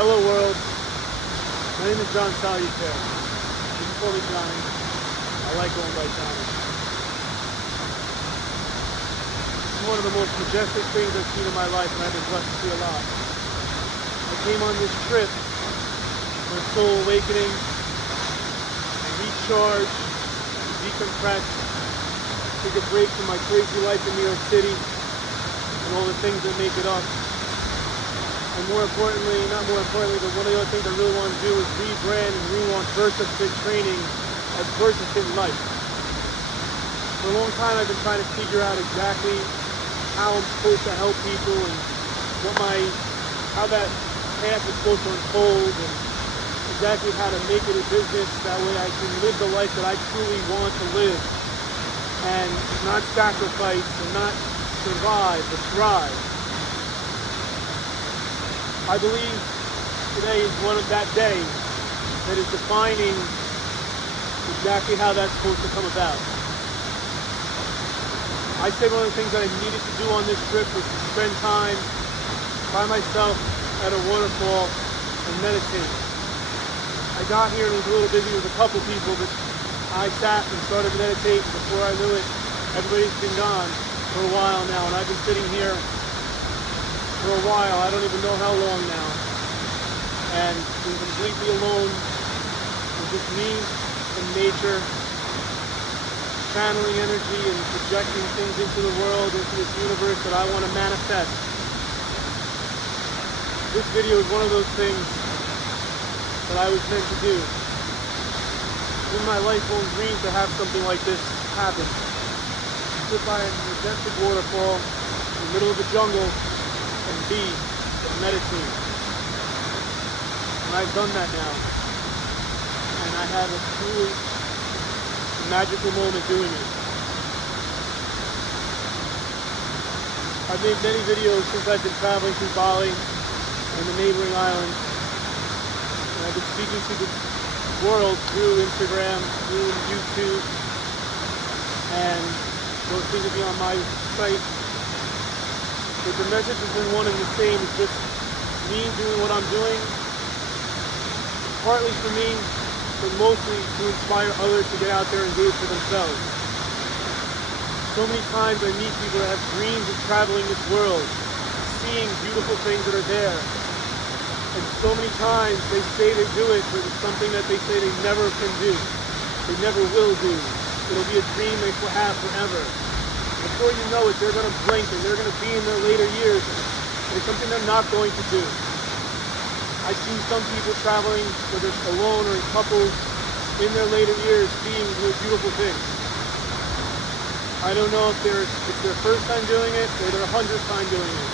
Hello world, my name is Johnny Salutare. You can call me Johnny. I like going by Johnny. This is one of the most majestic things I've seen in my life, and I've been blessed to see a lot. I came on this trip for a soul awakening, and recharge, decompress, take a break from my crazy life in New York City and all the things that make it up. And more importantly, not more importantly, but one of the other things I really want to do is rebrand and relaunch VersaFit Training as VersaFit Life. For a long time I've been trying to figure out exactly how I'm supposed to help people and how that path is supposed to unfold, and exactly how to make it a business. That way I can live the life that I truly want to live and not sacrifice and not survive, but thrive. I believe today is one of that day that is defining exactly how that's supposed to come about. I said one of the things that I needed to do on this trip was to spend time by myself at a waterfall and meditate. I got here and was a little busy with a couple people, but I sat and started meditating. Before I knew it, everybody's been gone for a while now, and I've been sitting here for a while. I don't even know how long now, and been completely alone with just me and nature, channeling energy and projecting things into the world, into this universe that I want to manifest. This video is one of those things that I was meant to do. It's in my lifelong dream to have something like this happen. Sit by a majestic waterfall in the middle of the jungle and be and meditate. And I've done that now. And I had a truly magical moment doing it. I've made many videos since I've been traveling through Bali and the neighboring islands. And I've been speaking to the world through Instagram, through YouTube, and those things will be on my site. But the message has been one and the same. It's just me doing what I'm doing, partly for me, but mostly to inspire others to get out there and do it for themselves. So many times I meet people that have dreams of traveling this world, seeing beautiful things that are there. And so many times they say they do it, but it's something that they say they never can do. They never will do. It'll be a dream they will have forever. Before you know it, they're going to blink and they're going to be in their later years, and it's something they're not going to do. I've seen some people traveling, whether it's alone or in couples, in their later years, seeing those beautiful things. I don't know if it's their first time doing it or their 100th time doing it.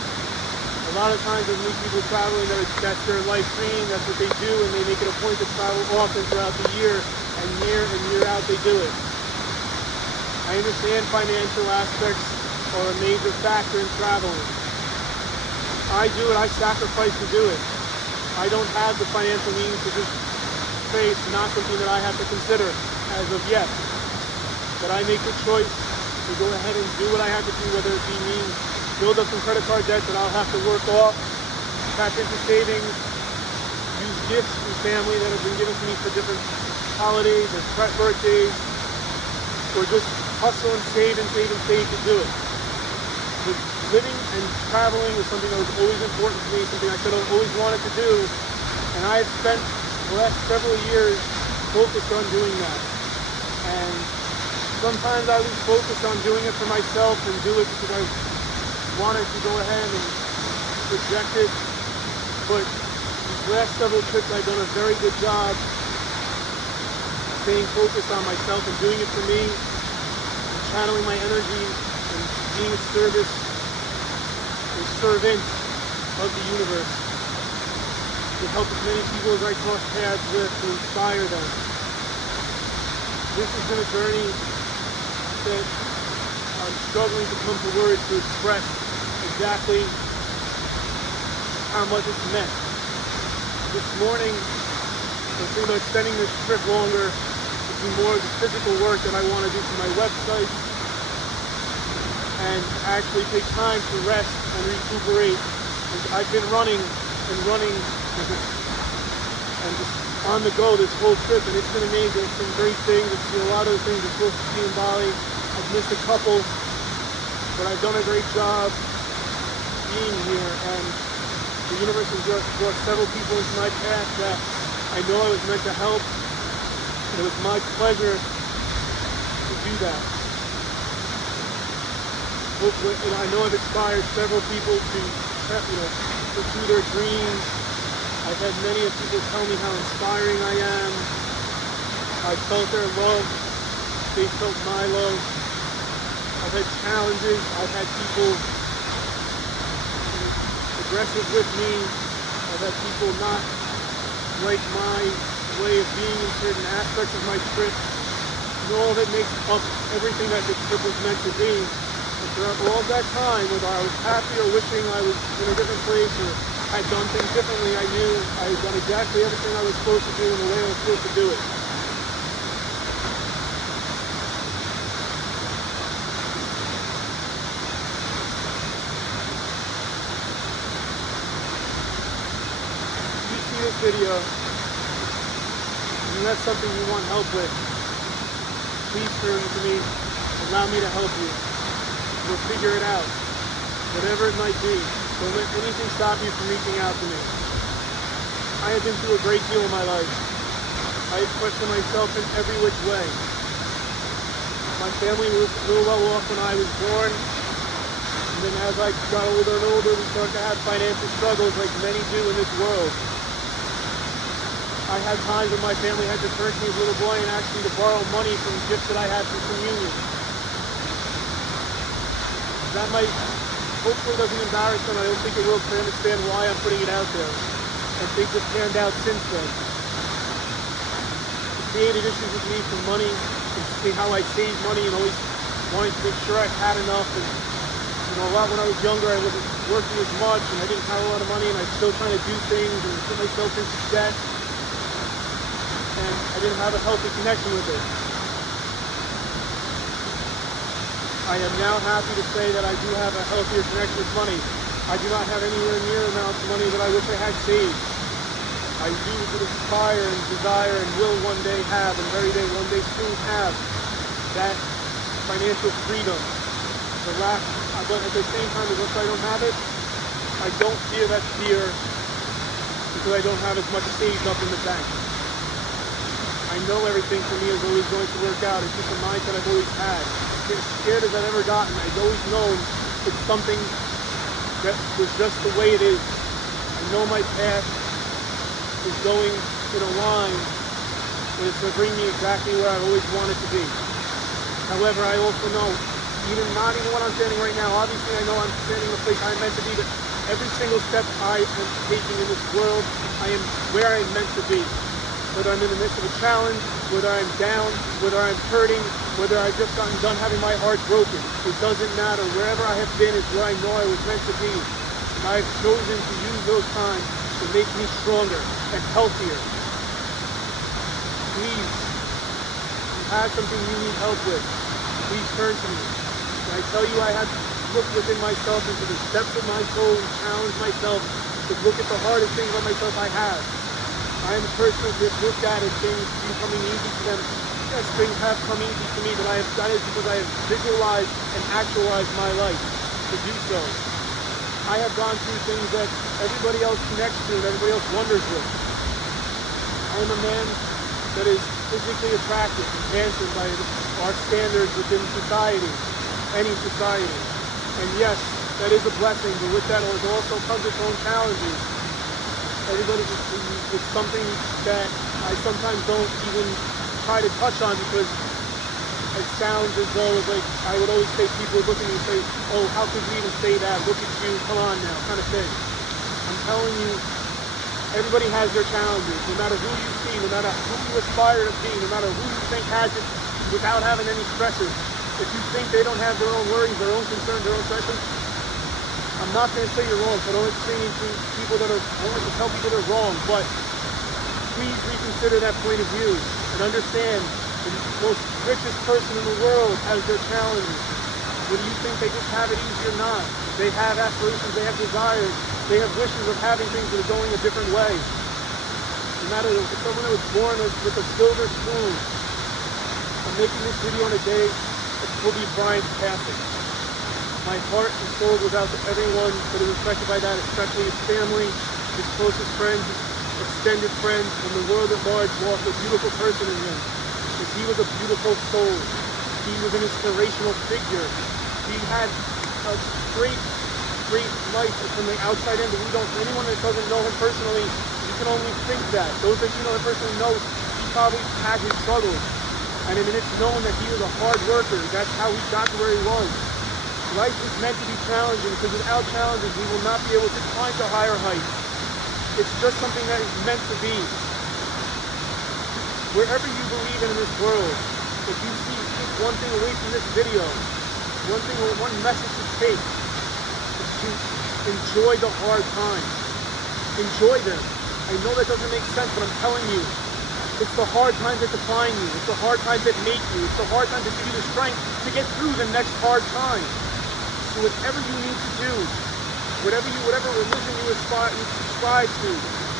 A lot of times I meet people traveling that's their life dream, that's what they do, and they make it a point to travel often throughout the year, and year out they do it. I understand financial aspects are a major factor in traveling. I do it, I sacrifice to do it. I don't have the financial means to just say it's not something that I have to consider as of yet. But I make the choice to go ahead and do what I have to do, whether it be me build up some credit card debt that I'll have to work off, tap into savings, use gifts from family that have been given to me for different holidays or birthdays, or just hustle and save to do it. But living and traveling was something that was always important to me, something I said I always wanted to do, and I have spent the last several years focused on doing that. And sometimes I lose focus on doing it for myself and do it because I wanted to go ahead and project it, but these last several trips I've done a very good job staying focused on myself and doing it for me, and channeling my energy and being of service and servant of the universe to help as many people as I cross paths with, to inspire them. This has been a journey that I'm struggling to come to words to express exactly how much it's meant. This morning, I was thinking about extending this trip longer to do more of the physical work that I want to do for my website, and actually take time to rest and recuperate. I've been running and running and just on the go this whole trip, and it's been amazing. It's some great things. It's seen a lot of the things I'm supposed to see in Bali. I've missed a couple, but I've done a great job being here, and the universe has just brought several people into my path that I know I was meant to help, and it was my pleasure to do that. Hopefully, I know I've inspired several people to, pursue their dreams. I've had many of people tell me how inspiring I am. I felt their love. They felt my love. I've had challenges. I've had people aggressive with me. I've had people not like my way of being in certain aspects of my trip. And all of it makes up everything that this trip was meant to be. And throughout all of that time, whether I was happy or wishing I was in a different place or had done things differently, I knew I had done exactly everything I was supposed to do in the way I was supposed to do it. If you see this video and that's something you want help with, please turn to me. Allow me to help you. We'll figure it out. Whatever it might be. Don't let anything stop you from reaching out to me. I have been through a great deal in my life. I have questioned myself in every which way. My family was real well off when I was born. And then as I got older and older, we started to have financial struggles like many do in this world. I had times when my family had to turn to me as a little boy and ask me to borrow money from gifts that I had for communion. That might, hopefully doesn't embarrass them. I don't think it will, because I understand why I'm putting it out there. And things have panned out since then. It created issues with me for money, and see how I saved money and always wanting to make sure I had enough. And a lot when I was younger, I wasn't working as much, and I didn't have a lot of money, and I was still trying to do things and put myself into debt. And I didn't have a healthy connection with it. I am now happy to say that I do have a healthier connection with money. I do not have anywhere near amounts of money that I wish I had saved. I do aspire and desire and will one day have, and very day, one day soon have, that financial freedom. But at the same time, as much as I don't have it, I don't fear that fear because I don't have as much saved up in the bank. I know everything for me is always going to work out. It's just a mindset I've always had. As scared as I've ever gotten, I've always known it's something that was just the way it is. I know my path is going in a line, but it's going to bring me exactly where I've always wanted to be. However, I also know, not even what I'm standing right now, obviously I know I'm standing in the place I'm meant to be, but every single step I am taking in this world, I am where I'm meant to be. Whether I'm in the midst of a challenge, whether I'm down, whether I'm hurting, whether I've just gotten done having my heart broken. It doesn't matter. Wherever I have been is where I know I was meant to be. And I've chosen to use those times to make me stronger and healthier. Please, if you have something you need help with, please turn to me. And I tell you, I have looked within myself into the depths of my soul and challenged myself to look at the hardest things about myself I have. I am a person who has looked at it, things becoming easy to them. Yes, things have come easy to me, but I have done it because I have visualized and actualized my life to do so. I have gone through things that everybody else connects to and everybody else wonders with. I am a man that is physically attractive and handsome by our standards within society, any society. And yes, that is a blessing, but with that also comes its own challenges. It's something that I sometimes don't even try to touch on because it sounds as though it's like I would always say, people would look at me and say, oh, how could you even say that? Look at you, come on now, kind of thing. I'm telling you, everybody has their challenges. No matter who you see, no matter who you aspire to be, no matter who you think has it without having any stressors. If you think they don't have their own worries, their own concerns, their own stressors, I'm not going to say you're wrong, so I don't like saying to people that are, I don't like to tell people they're wrong, but please reconsider that point of view and understand the most richest person in the world has their challenges. Whether you think they just have it easy or not, they have aspirations, they have desires, They have wishes of having things that are going a different way. No matter if someone that was born with a silver spoon, I'm making this video on a day of Kobe Bryant's passing. My heart and soul goes out to everyone that is affected by that, especially his family, his closest friends, his extended friends, and the world at large lost a beautiful person in him. Because he was a beautiful soul. He was an inspirational figure. He had a great life from the outside in, but anyone that doesn't know him personally, you can only think that. Those that you know him personally know he probably had his struggles. And I mean, it's known that he was a hard worker. That's how he got to where he was. Life is meant to be challenging, because without challenges, we will not be able to climb to higher heights. It's just something that is meant to be. Wherever you believe in this world, if you take one thing away from this video, one message to take, is to enjoy the hard times. Enjoy them. I know that doesn't make sense, but I'm telling you, it's the hard times that define you. It's the hard times that make you. It's the hard times that give you the strength to get through the next hard time. So whatever you need to do, whatever religion you subscribe to,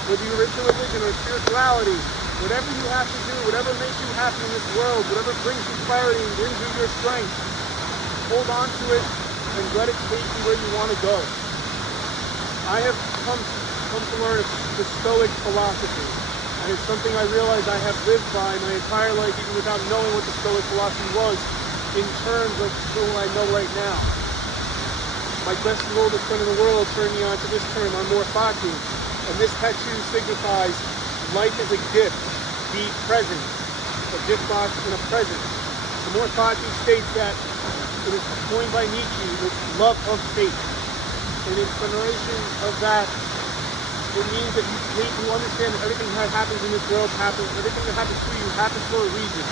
whether you're into religion or spirituality, whatever you have to do, whatever makes you happy in this world, whatever brings you clarity and brings you your strength, hold on to it and let it take you where you want to go. I have come to learn the Stoic philosophy, and it's something I realize I have lived by my entire life, even without knowing what the Stoic philosophy was in terms of what I know right now. My best and oldest friend in the world turned me on to this term, amor fati, and this tattoo signifies life is a gift, be present, a gift box and a present. Amor fati states that it is coined by Nietzsche, with love of fate. And in summation of that, it means that you understand that everything that happens in this world happens, everything that happens to you happens for a reason.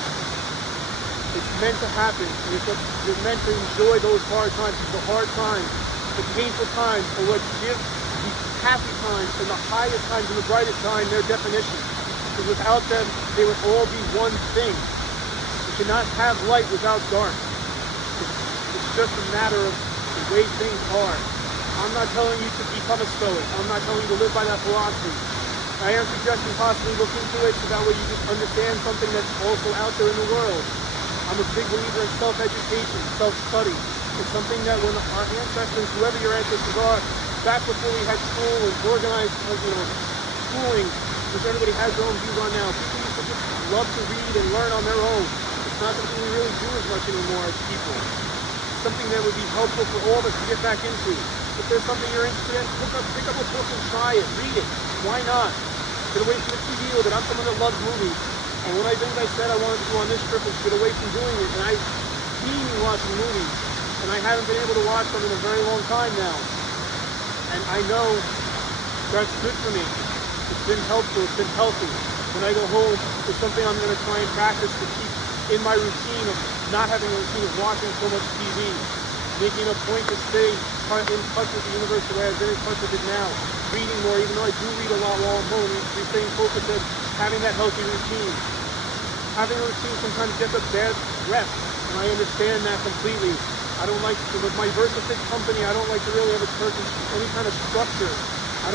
It's meant to happen, and you're meant to enjoy those hard times, because the hard times, the painful times, are what give the happy times and the highest times and the brightest time their definition. Because without them, they would all be one thing. You cannot have light without dark. It's just a matter of the way things are. I'm not telling you to become a Stoic. I'm not telling you to live by that philosophy. I am suggesting possibly look into it, so that way you can understand something that's also out there in the world. I'm a big believer in self-education, self-study. It's something that when our ancestors, whoever your ancestors are, back before we had school and organized, schooling, which everybody has their own views on now, people used to just love to read and learn on their own. It's not something we really do as much anymore as people. It's something that would be helpful for all of us to get back into. If there's something you're interested in, pick up a book and try it. Read it. Why not? Get away from the TV a little bit. I'm someone that loves movies. And one of the things I said I wanted to do on this trip was get away from doing it. And I've been watching movies, and I haven't been able to watch them in a very long time now. And I know that's good for me. It's been helpful. It's been healthy. When I go home, it's something I'm going to try and practice to keep in my routine of not having a routine of watching so much TV. Making a point to stay in touch with the universe the way I've been in touch with it now. Reading more, even though I do read a lot while I'm home. We're staying focused on having that healthy routine. Having a routine sometimes gets a bad rep, and I understand that completely. I don't like, with my VersaFit company, I don't like to really have any kind of structure. I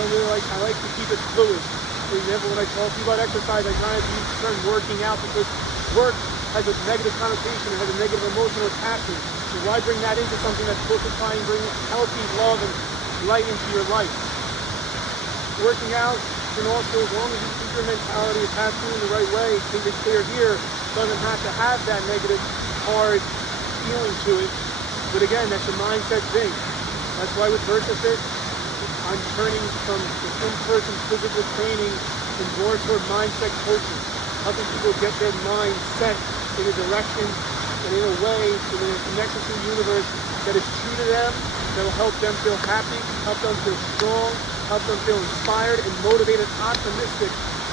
like to keep it fluid. For example, when I talk to you about exercise, I try to use the term working out, because work has a negative connotation, it has a negative emotional attachment. So why bring that into something that's supposed to try and bring healthy love and light into your life? Working out can also, as long as you keep your mentality attached to it in the right way, keep it clear here, doesn't have to have that negative, hard feeling to it. But again, that's a mindset thing. That's why with VersaFit, I'm turning from the in-person physical training and more toward mindset coaching, helping people get their mind set in a direction and in a way, in a connection to the universe that is true to them, that will help them feel happy, help them feel strong, help them feel inspired and motivated, optimistic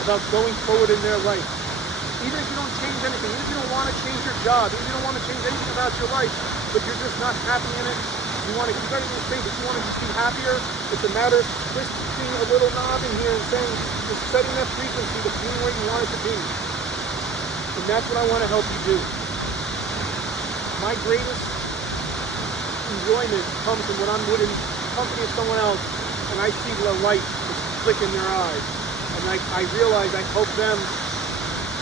about going forward in their life. Even if you don't change anything, even if you don't want to change your job, even if you don't want to change anything about your life, but you're just not happy in it, you want to keep everything straight, but you want to just be happier, it's a matter of twisting a little knob in here and saying, just setting that frequency to being where you want it to be. And that's what I want to help you do. My greatest enjoyment comes from when I'm with the company of someone else, and and I see the light just flick in their eyes. And I realize I help them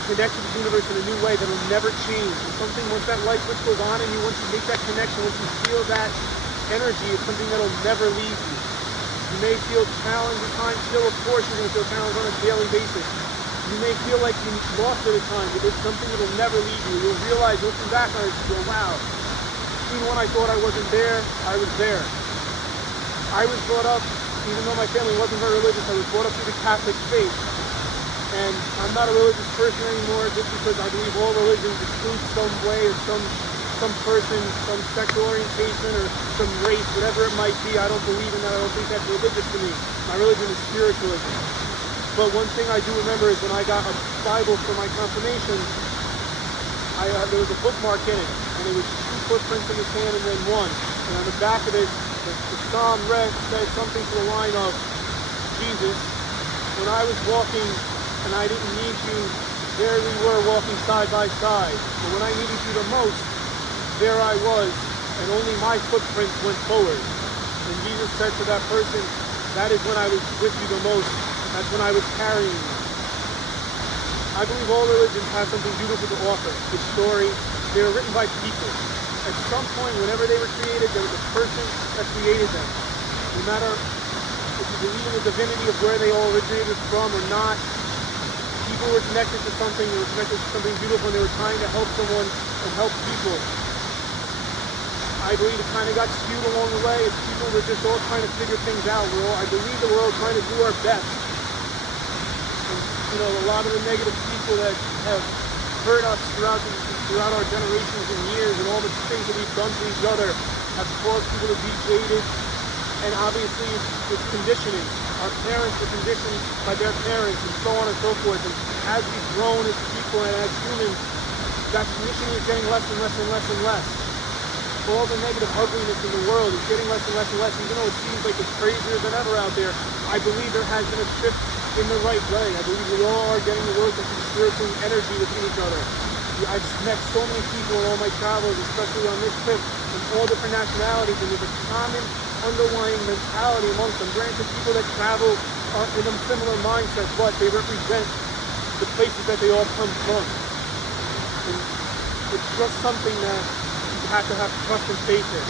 connect to the universe in a new way that will never change. And something, once that light switch goes on in you, once you make that connection, once you feel that energy, it's something that will never leave you. You may feel challenged at times, still of course you're going to feel challenged on a daily basis. You may feel like you lost it at times, but it's something that will never leave you. You'll realize, looking back on it, you go, wow, even when I thought I wasn't there, I was there. I was brought up, even though my family wasn't very religious, I was brought up through the Catholic faith. And I'm not a religious person anymore just because I believe all religions exclude some way or some person, some sexual orientation or some race, whatever it might be. I don't believe in that. I don't think that's religious to me. My religion is spiritualism. But one thing I do remember is when I got a Bible for my confirmation, there was a bookmark in it, and it was 2 footprints in the sand and then 1. And on the back of it, the psalm said something to the line of, Jesus, when I was walking and I didn't need you, there we were walking side by side. But when I needed you the most, there I was, and only my footprints went forward. And Jesus said to that person, that is when I was with you the most. That's when I was carrying you. I believe all religions have something beautiful to offer. The story, they were written by people. At some point, whenever they were created, there was a person that created them. No matter if you believe in the divinity of where they all originated from or not, people were connected to something, they were connected to something beautiful, and they were trying to help someone and help people. I believe it kind of got skewed along the way. People were just all trying to figure things out. I believe that we're all trying to do our best. And, a lot of the negative people that have hurt us throughout our generations and years, and all the things that we've done to each other have caused people to be jaded. And obviously it's conditioning. Our parents were conditioned by their parents and so on and so forth. And as we've grown as people and as humans, that conditioning is getting less and less and less and less. All the negative ugliness in the world is getting less and less and less. Even though it seems like it's crazier than ever out there, I believe there has been a shift in the right way. I believe we all are getting to work with some spiritual energy within each other. I've met so many people in all my travels, especially on this trip, from all different nationalities, and there's a common underlying mentality amongst them. Granted, people that travel are in a similar mindset, but they represent the places that they all come from. And it's just something that you have to have trust and faith in.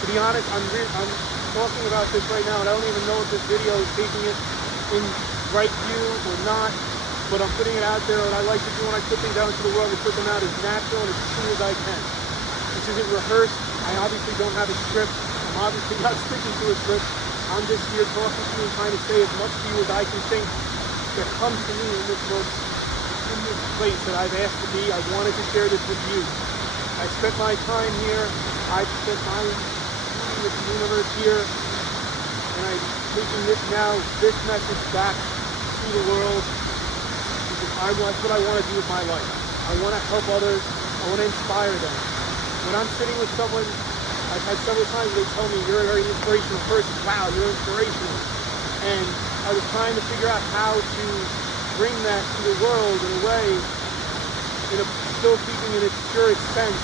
To be honest, I'm talking about this right now, and I don't even know if this video is taking it in right view or not, but I'm putting it out there. What I like to do when I put things out into the world is put them out as natural and as true as I can. This isn't rehearsed. I obviously don't have a script. I'm obviously not sticking to a script. I'm just here talking to you and trying to say as much to you as I can think that comes to me in this place that I've asked to be. I wanted to share this with you. I spent my time here. I've spent my time with the universe here, and I'm taking this message back to the world, because that's what I want to do with my life. I want to help others. I want to inspire them. When I'm sitting with someone, I've had several times they tell me, you're a very inspirational person. Wow, you're inspirational. And I was trying to figure out how to bring that to the world in a way, still keeping it in its purest sense,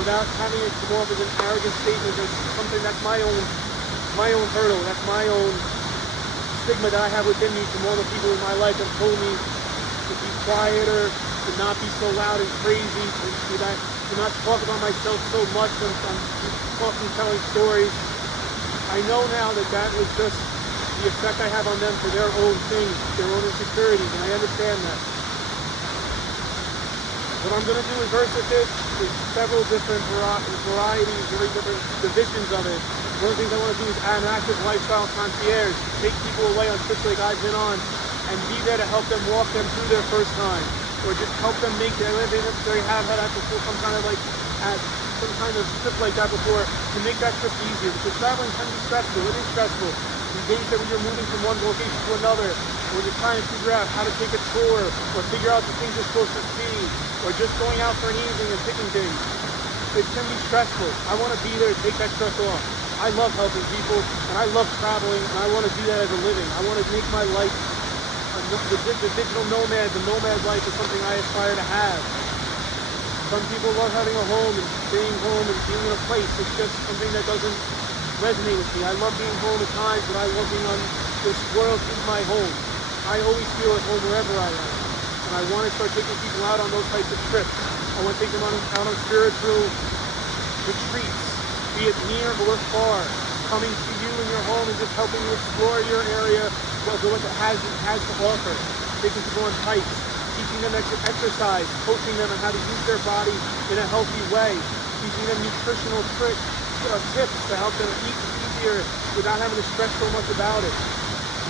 without having it come off as an arrogant statement or something. That's my own hurdle. That's my own stigma that I have within me from all the people in my life that told me to be quieter, to not be so loud and crazy, to not talk about myself so much when I'm telling stories. I know now that was just the effect I have on them for their own things, their own insecurities, and I understand that. What I'm going to do with VersaFit is several different varieties, very different divisions of it. One of the things I want to do is add an active lifestyle concierge, take people away on trips like I've been on, and be there to help them walk them through their first time, or just help them make it. I don't necessarily have had before some kind of trip like that before, to make that trip easier, because traveling can be stressful. It is stressful. The days that when you're moving from one location to another, or you're trying to figure out how to take a tour, or figure out the things you're supposed to see, or just going out for an evening and picking things. It can be stressful. I want to be there to take that stress off. I love helping people, and I love traveling, and I want to do that as a living. I want to make my life, the digital nomad, the nomad life is something I aspire to have. Some people love having a home and staying home and being in a place. It's just something that doesn't resonate with me. I love being home at times, but I love being on this world is my home. I always feel at home wherever I am. And I want to start taking people out on those types of trips. I want to take them out on spiritual retreats, be it near or far, coming to you in your home and just helping you explore your area, what it has to offer. Taking people on hikes, teaching them exercise, coaching them on how to use their body in a healthy way, teaching them nutritional tips to help them eat easier without having to stress so much about it.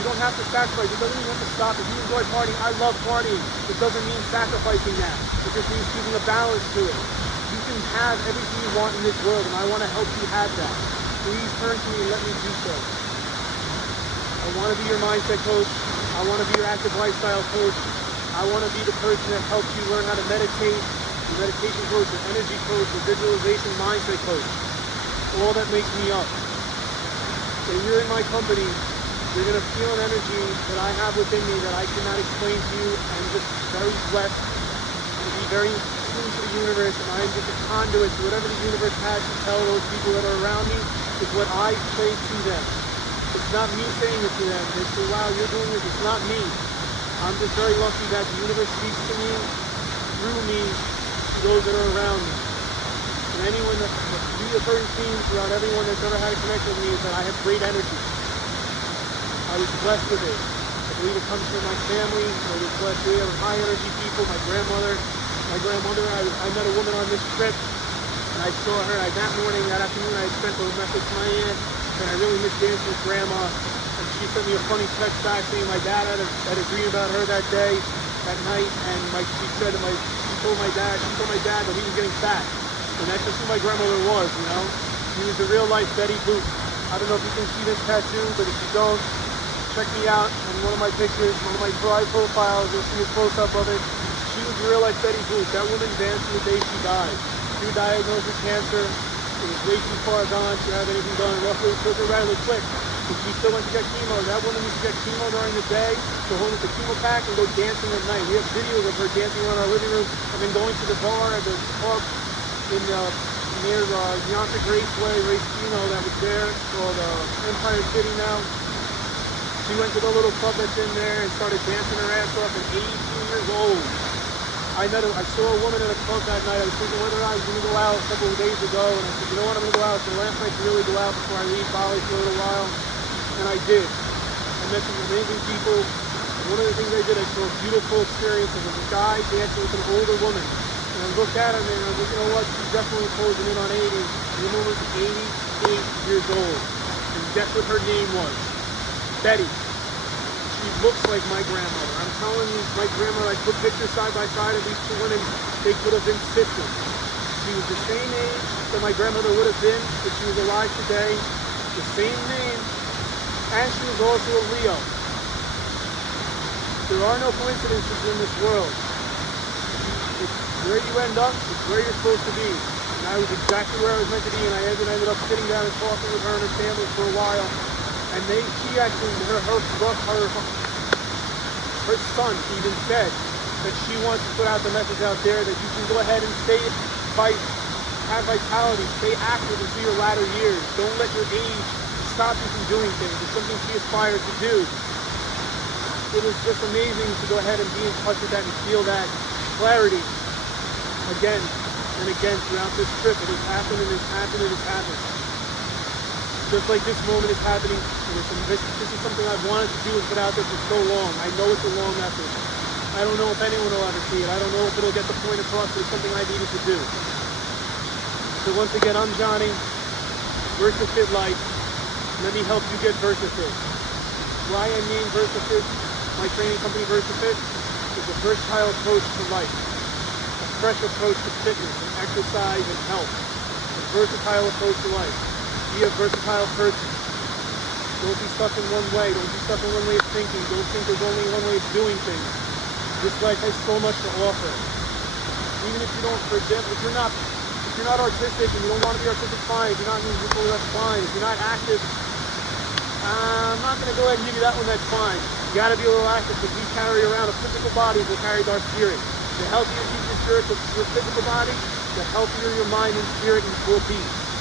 You don't have to sacrifice. It doesn't mean you have to stop. If you enjoy partying, I love partying. It doesn't mean sacrificing that. It just means keeping a balance to it. You can have everything you want in this world, and I want to help you have that. Please turn to me and let me do so. I want to be your mindset coach. I want to be your active lifestyle coach. I want to be the person that helps you learn how to meditate, the meditation coach, the energy coach, the visualization mindset coach. All that makes me up. If you're in my company, you're going to feel an energy that I have within me that I cannot explain to you. I'm just very blessed to be very tuned to the universe, and I'm just a conduit to whatever the universe has to tell those people that are around me is what I say to them. It's not me saying it to them. They say, wow, you're doing this. It's not me. I'm just very lucky that the universe speaks to me, through me, to those that are around me. And anyone that reoccurring theme throughout everyone that's ever had a connection with me is that I have great energy. I was blessed with it. I believe it comes from my family. I was blessed with high energy people. My grandmother, I met a woman on this trip, and I saw her. That morning, that afternoon, I had sent a message to my aunt, and I really missed dancing with Grandma. And she sent me a funny text back saying my dad had a dream about her that day, that night, and she told my dad that he was getting fat. And that's just who my grandmother was, you know. She was the real life Betty Boop. I don't know if you can see this tattoo, but if you don't, check me out on one of my pictures, one of my profiles. You'll see a close-up of it. She was the real life Betty Boop. That woman danced to the day she died. She was diagnosed with cancer. It was way too far gone to have anything done. Roughly, it took her rather quick. But she still went to get chemo. That woman used to get chemo during the day, go home with the chemo pack, and go dancing at night. We have videos of her dancing around our living room, and then going to the bar at the pub near Yonkers Raceway, that was there, called Empire City now. She went to the little club that's in there and started dancing her ass off at 82 years old. I saw a woman at a club that night. I was thinking whether or not I was going to go out a couple of days ago, and I said, you know what, I'm going to go out. It's the last night to really go out before I leave Bali for a little while. And I did. I met some amazing people. And one of the things I did, I saw a beautiful experience. There was a guy dancing with an older woman. And I looked at him and I was like, you know what, she's definitely closing in on 80. The woman was 88 years old. And guess what her name was? Betty. She looks like my grandmother. I'm telling you, my grandmother, I put pictures side by side of these two women. They could have been sisters. She was the same age that my grandmother would have been if she was alive today. The same name. And she was also a Leo. There are no coincidences in this world. It's where you end up, it's where you're supposed to be. And I was exactly where I was meant to be, and I ended up sitting down and talking with her and her family for a while. And she actually, her son even said that she wants to put out the message out there that you can go ahead and have vitality, stay active into your latter years. Don't let your age stop you from doing things. It's something she aspires to do. It was just amazing to go ahead and be in touch with that and feel that clarity again and again throughout this trip. It has happened and it's happened and it's happened. Just like this moment is happening, and this is something I've wanted to do and put out there for so long. I know it's a long effort. I don't know if anyone will ever see it. I don't know if it'll get the point across, but it's something I needed to do. So once again, I'm Johnny, VersaFit Life. Let me help you get VersaFit. Why I named VersaFit, my training company VersaFit, is a versatile approach to life. A fresh approach to fitness and exercise and health. A versatile approach to life. Be a versatile person. Don't be stuck in one way. Don't be stuck in one way of thinking. Don't think there's only one way of doing things. This life has so much to offer. Even if you don't, for example, if you're not artistic and you don't want to be artistic, fine. If you're not musical, that's fine. If you're not active, I'm not going to go ahead and give you that one, that's fine. You got to be a little active because we carry around a physical body that carries our spirit. The healthier your physical body, the healthier your mind and spirit and full peace.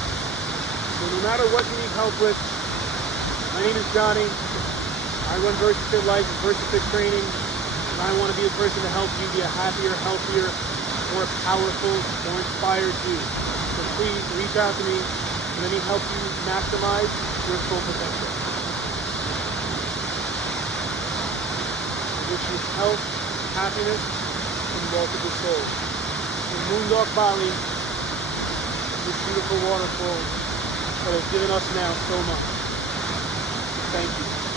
So no matter what you need help with, my name is Johnny. I run VersaFit Life and VersaFit Training, and I want to be the person to help you be a happier, healthier, more powerful, more inspired you. So please reach out to me and let me help you maximize your full potential. I wish you health, happiness, and wealth of the soul. In Munduk, Bali, this beautiful waterfall that has given us now so much. Thank you.